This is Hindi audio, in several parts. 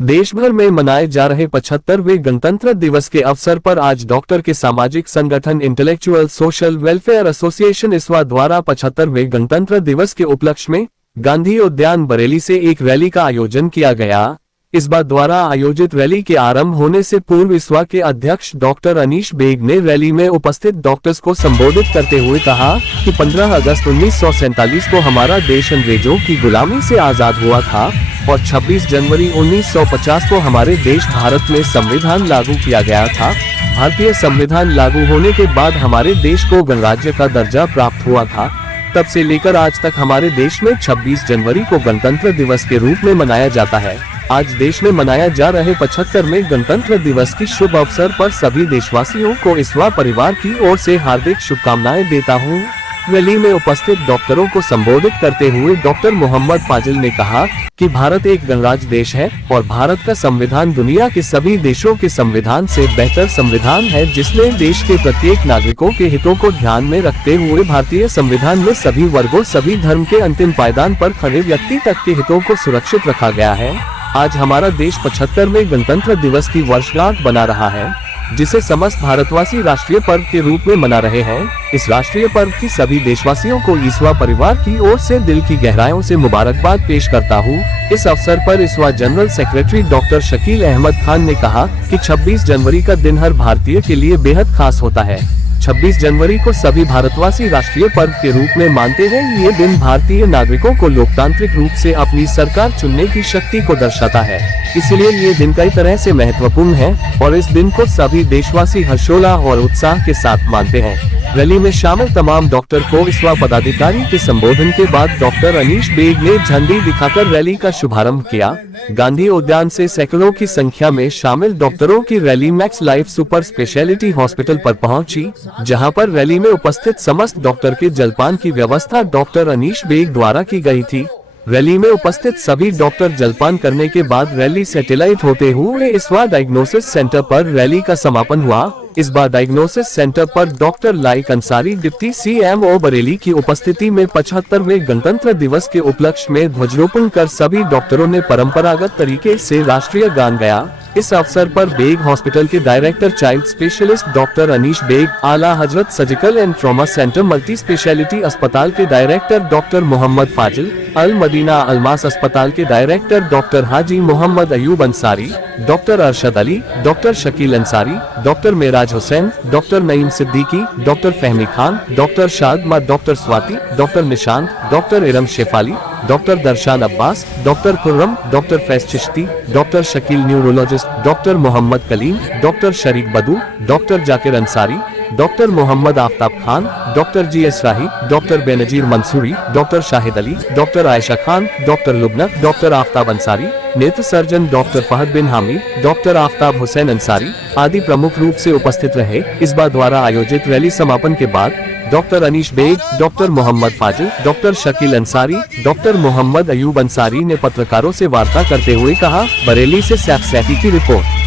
देश भर में मनाए जा रहे 75वें गणतंत्र दिवस के अवसर पर आज डॉक्टर के सामाजिक संगठन इंटेलेक्चुअल सोशल वेलफेयर एसोसिएशन इस्वा द्वारा 75वें गणतंत्र दिवस के उपलक्ष्य में गांधी उद्यान बरेली से एक रैली का आयोजन किया गया। इस्वा द्वारा आयोजित रैली के आरंभ होने से पूर्व इस्वा के अध्यक्ष डॉक्टर अनीश बेग ने रैली में उपस्थित डॉक्टर्स को संबोधित करते हुए कहा कि 15 अगस्त 1947 को हमारा देश अंग्रेजों की गुलामी से आजाद हुआ था और 26 जनवरी 1950 को हमारे देश भारत में संविधान लागू किया गया था। भारतीय संविधान लागू होने के बाद हमारे देश को गणराज्य का दर्जा प्राप्त हुआ था। तब से लेकर आज तक हमारे देश में 26 जनवरी को गणतंत्र दिवस के रूप में मनाया जाता है। आज देश में मनाया जा रहे 75वें गणतंत्र दिवस की शुभ अवसर पर सभी देशवासियों को इस्वा परिवार की ओर से हार्दिक शुभकामनाएं देता हूं। रैली में उपस्थित डॉक्टरों को संबोधित करते हुए डॉक्टर मोहम्मद फाजिल ने कहा कि भारत एक गणराज्य देश है और भारत का संविधान दुनिया के सभी देशों के संविधान से बेहतर संविधान है, जिसमें देश के प्रत्येक नागरिकों के हितों को ध्यान में रखते हुए भारतीय संविधान में सभी वर्गों, सभी धर्म के अंतिम पायदान पर खड़े व्यक्ति तक के हितों को सुरक्षित रखा गया है। आज हमारा देश 75वें गणतंत्र दिवस की वर्षगांठ बना रहा है, जिसे समस्त भारतवासी राष्ट्रीय पर्व के रूप में मना रहे हैं। इस राष्ट्रीय पर्व की सभी देशवासियों को इस्वा परिवार की ओर से दिल की गहराइयों से मुबारकबाद पेश करता हूं। इस अवसर पर इस्वा general secretary doctor Shakeel Ahmad Khan ने कहा कि 26 जनवरी का दिन हर भारतीय के लिए बेहद खास होता है। 26 जनवरी को सभी भारतवासी राष्ट्रीय पर्व के रूप में मानते हैं। ये दिन भारतीय नागरिकों को लोकतांत्रिक रूप से अपनी सरकार चुनने की शक्ति को दर्शाता है, इसलिए ये दिन कई तरह से महत्वपूर्ण है और इस दिन को सभी देशवासी हर्षोल्लास और उत्साह के साथ मानते हैं। रैली में शामिल तमाम डॉक्टर को इस्वा पदाधिकारी के संबोधन के बाद डॉक्टर अनीश बेग ने झंडी दिखाकर रैली का शुभारंभ किया। गांधी उद्यान से सैकड़ों की संख्या में शामिल डॉक्टरों की rally max life super speciality hospital पर पहुंची, जहां पर रैली में उपस्थित समस्त डॉक्टर के जलपान की व्यवस्था डॉक्टर अनीश बेग द्वारा की गई थी। रैली में उपस्थित सभी डॉक्टर जलपान करने के बाद रैली सैटेलाइट होते हुए इस्वा डायग्नोसिस सेंटर पर रैली का समापन हुआ। इस बार डायग्नोसिस सेंटर पर doctor like Ansari deputy CMO Bareilly की उपस्थिति में 75वें गणतंत्र दिवस के उपलक्ष्य में ध्वजारोहण कर सभी डॉक्टरों ने परंपरागत तरीके से राष्ट्रीय गान गाया। इस अवसर पर बेग हॉस्पिटल के director child specialist doctor Anish Baig, Ala Hazrat surgical and trauma centre multi speciality अस्पताल के डायरेक्टर डॉक्टर मोहम्मद फाजिल, अल मदीना अलमास अस्पताल के director doctor Haji Mohammad Ayub Ansari, doctor Arshad Ali, doctor Shakeel Ansari, doctor Meraj Hussain, doctor Naeem Siddiqui, doctor Fahmi Khan, doctor Shadma, doctor Swati, doctor Nishant, doctor Iram Shefali, doctor Darshan Abbas, doctor Khurram, doctor Faiz Chishti, doctor Shakeel neurologist, doctor Mohammad Kaleem, doctor Shareek Badu, doctor Zakir Ansari, doctor Mohammad Aftab Khan, doctor GS Rahi, doctor Benazir Mansuri, doctor Shahid Ali, doctor Ayesha Khan, doctor Lubna, doctor Aftab Ansari, नेत्र surgeon doctor Fahad bin Hamid, doctor Aftab Hussain Ansari आदि प्रमुख रूप से उपस्थित रहे। इस बार द्वारा आयोजित रैली समापन के बाद doctor Anish Baig, doctor Mohammad Fazil, doctor Shakeel Ansari, doctor Mohammad Ayub Ansari ने पत्रकारों से वार्ता करते हुए कहा। बरेली से सैफ सैफी की रिपोर्ट।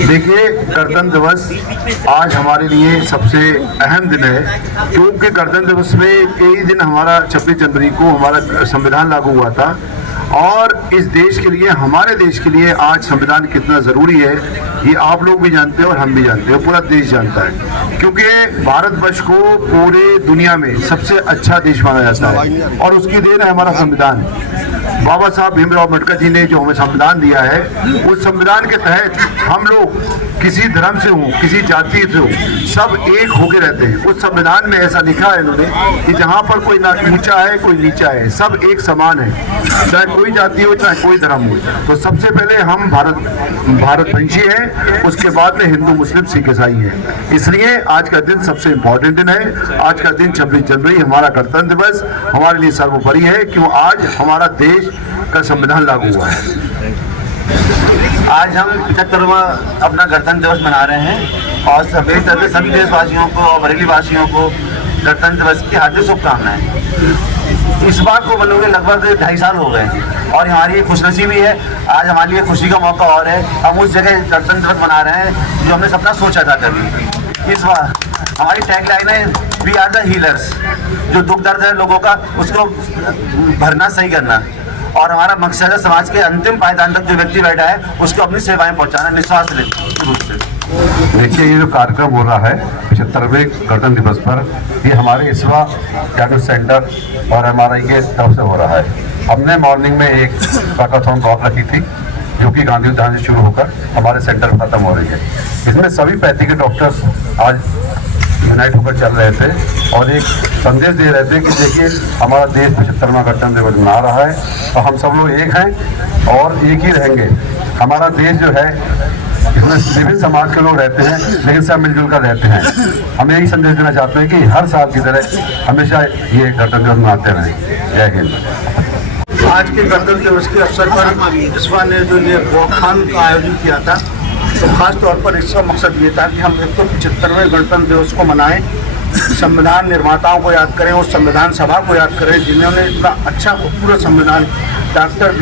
देखिए, गणतंत्र दिवस आज हमारे लिए सबसे अहम दिन है, क्योंकि गणतंत्र दिवस में कई दिन हमारा 26 जनवरी को हमारा संविधान लागू हुआ था और इस देश के लिए, हमारे देश के लिए आज संविधान कितना ज़रूरी है ये आप लोग भी जानते हैं और हम भी जानते हैं, पूरा देश जानता है, क्योंकि भारतवर्ष को पूरे दुनिया में सबसे अच्छा देश माना जाता है और उसकी देन है हमारा संविधान। बाबा साहब भीमराव अम्बेडकर जी ने जो हमें संविधान दिया है, उस संविधान के तहत हम लोग किसी धर्म से हो, किसी जाति से हो, सब एक होके रहते हैं। उस संविधान में ऐसा लिखा है इन्होंने कि जहाँ पर कोई ना ऊंचा है कोई नीचा है, सब एक समान है, चाहे कोई जाति हो चाहे कोई धर्म हो। तो सबसे पहले हम भारतवंशी हैं, उसके बाद में हिंदू मुस्लिम सिख ईसाई हैं। इसलिए आज का दिन सबसे इम्पोर्टेंट दिन है। आज का दिन 26 जनवरी हमारा गणतंत्र दिवस हमारे लिए सर्वोपरि है, क्यों आज हमारा देश का संविधान लागू हुआ है। आज हम 75वां अपना गणतंत्र दिवस मना रहे हैं और सभी देशवासियों को और बरेली वासियों को गणतंत्र दिवस की हार्दिक शुभकामनाएं। इस बार को बनोगे लगभग 2.5 साल हो गए और हमारी खुशनसीबी है, आज हमारे लिए खुशी का मौका और है। हम उस जगह गणतंत्र दिवस मना रहे हैं जो हमने सपना सोचा था कभी। इस बार हमारी टैगलाइन है, वी आर द हीलर्स। जो दुख दर्द है लोगों का, उसको भरना, सही करना। और हमारा मकसद है समाज के अंतिम पायदान तक जो व्यक्ति बैठा है उसको अपनी सेवाएं पहुंचाना निस्वार्थ रूप से। देखिए, ये जो कार्यक्रम हो रहा है 75वें गणतंत्र दिवस पर, ये हमारे ISWA डायग्नोस्टिक सेंटर और MRI के तरफ से हो रहा है। हमने मॉर्निंग में एक वॉकाथॉन वॉक रखी थी जो कि गांधी उद्यान से शुरू होकर हमारे सेंटर में खत्म हो रही है। इसमें सभी पैथी के डॉक्टर्स आज यूनाइट होकर चल रहे थे और एक संदेश दे रहे थे कि देखिए, हमारा देश 75वां गणतंत्र दिवस मना रहा है और हम सब लोग एक हैं और एक ही रहेंगे। हमारा देश जो है, इसमें विभिन्न समाज के लोग रहते हैं लेकिन सब मिलजुल कर रहते हैं। हम यही संदेश देना चाहते हैं कि हर साल की तरह हमेशा ये गणतंत्र दिवस मनाते रहें। जय हिंद। आज के गणतंत्र दिवस के अवसर पर ISWA ने जो ये वॉकथॉन का आयोजन किया था, तो खास तौर पर इसका मकसद ये था कि हम एक तो 75वें गणतंत्र दिवस को मनाएं, संविधान निर्माताओं को याद करें, उस संविधान सभा को याद करें जिन्होंने इतना अच्छा खूबसूरत संविधान डॉक्टर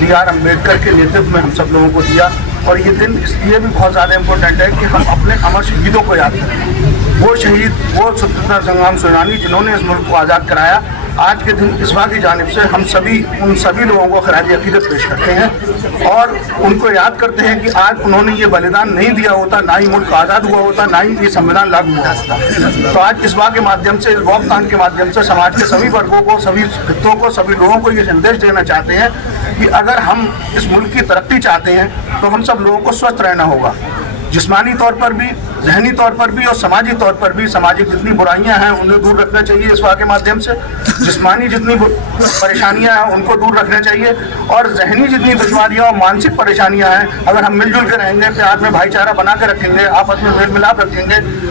BR अम्बेडकर के नेतृत्व में हम सब लोगों को दिया। और ये दिन इसलिए भी बहुत ज़्यादा इम्पोर्टेंट है कि हम अपने अमर शहीदों को याद करें, वो शहीद, वो स्वतंत्रता संग्राम सेनानी जिन्होंने इस मुल्क को आज़ाद कराया। आज के दिन ISWA की जानिब से हम सभी उन सभी लोगों को खराज अकीदत पेश करते हैं और उनको याद करते हैं कि आज उन्होंने ये बलिदान नहीं दिया होता, ना ही मुल्क आज़ाद हुआ होता, ना ही ये संविधान लागू हुआ होता। तो आज ISWA के माध्यम से, वॉकथॉन के माध्यम से समाज के सभी वर्गों को, सभी हितों को, सभी लोगों को ये संदेश देना चाहते हैं कि अगर हम इस मुल्क की तरक्की चाहते हैं तो हम सब लोगों को स्वस्थ रहना होगा, जिस्मानी तौर पर भी, जहनी तौर पर भी और समाजी तौर पर भी। सामाजिक जितनी बुराइयां हैं उन्हें दूर रखना चाहिए ISWA के माध्यम से, जिस्मानी जितनी परेशानियां हैं उनको दूर रखना चाहिए और जहनी जितनी दुश्वारियां और मानसिक परेशानियां हैं, अगर हम मिलजुल के रहेंगे, प्यार में भाईचारा बना के रखेंगे, आपस में मेल मिलाप रखेंगे